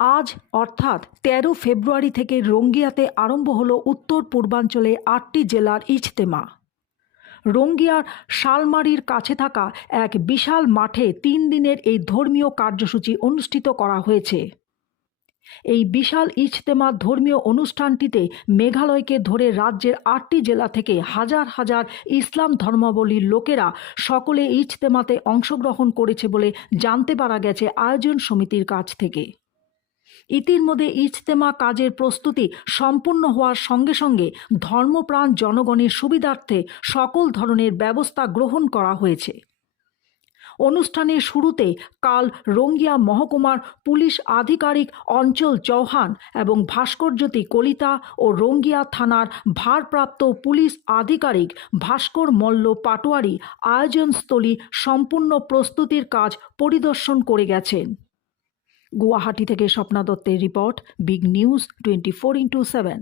আজ অর্থাৎ তেরো ফেব্রুয়ারি থেকে রঙ্গিয়াতে আরম্ভ হলো উত্তর পূর্বাঞ্চলে আটটি জেলার ইজতেমা। রঙ্গিয়ার শালমারির কাছে থাকা এক বিশাল মাঠে তিন দিনের এই ধর্মীয় কার্যসূচি অনুষ্ঠিত করা হয়েছে। এই বিশাল ইজতেমা ধর্মীয় অনুষ্ঠানটিতে মেঘালয়কে ধরে রাজ্যের আটটি জেলা থেকে হাজার হাজার ইসলাম ধর্মাবলীর লোকেরা সকলে ইজতেমাতে অংশগ্রহণ করেছে বলে জানতে পারা গেছে আয়োজন সমিতির কাছ থেকে। ইতিমধ্যে ইজতেমা কাজের প্রস্তুতি সম্পূর্ণ হওয়ার সঙ্গে সঙ্গে ধর্মপ্রাণ জনগণের সুবিধার্থে সকল ধরনের ব্যবস্থা গ্রহণ করা হয়েছে। অনুষ্ঠানের শুরুতে কাল রঙ্গিয়া মহকুমার পুলিশ আধিকারিক অঞ্চল চৌহান এবং ভাস্করজ্যোতি কলিতা ও রঙ্গিয়া থানার ভারপ্রাপ্ত পুলিশ আধিকারিক ভাস্কর মল্ল পাটোয়ারি আয়োজনস্থলী সম্পূর্ণ প্রস্তুতির কাজ পরিদর্শন করে গেছেন। গুয়াহাটি থেকে স্বপ্না দত্তের report big news twenty four into seven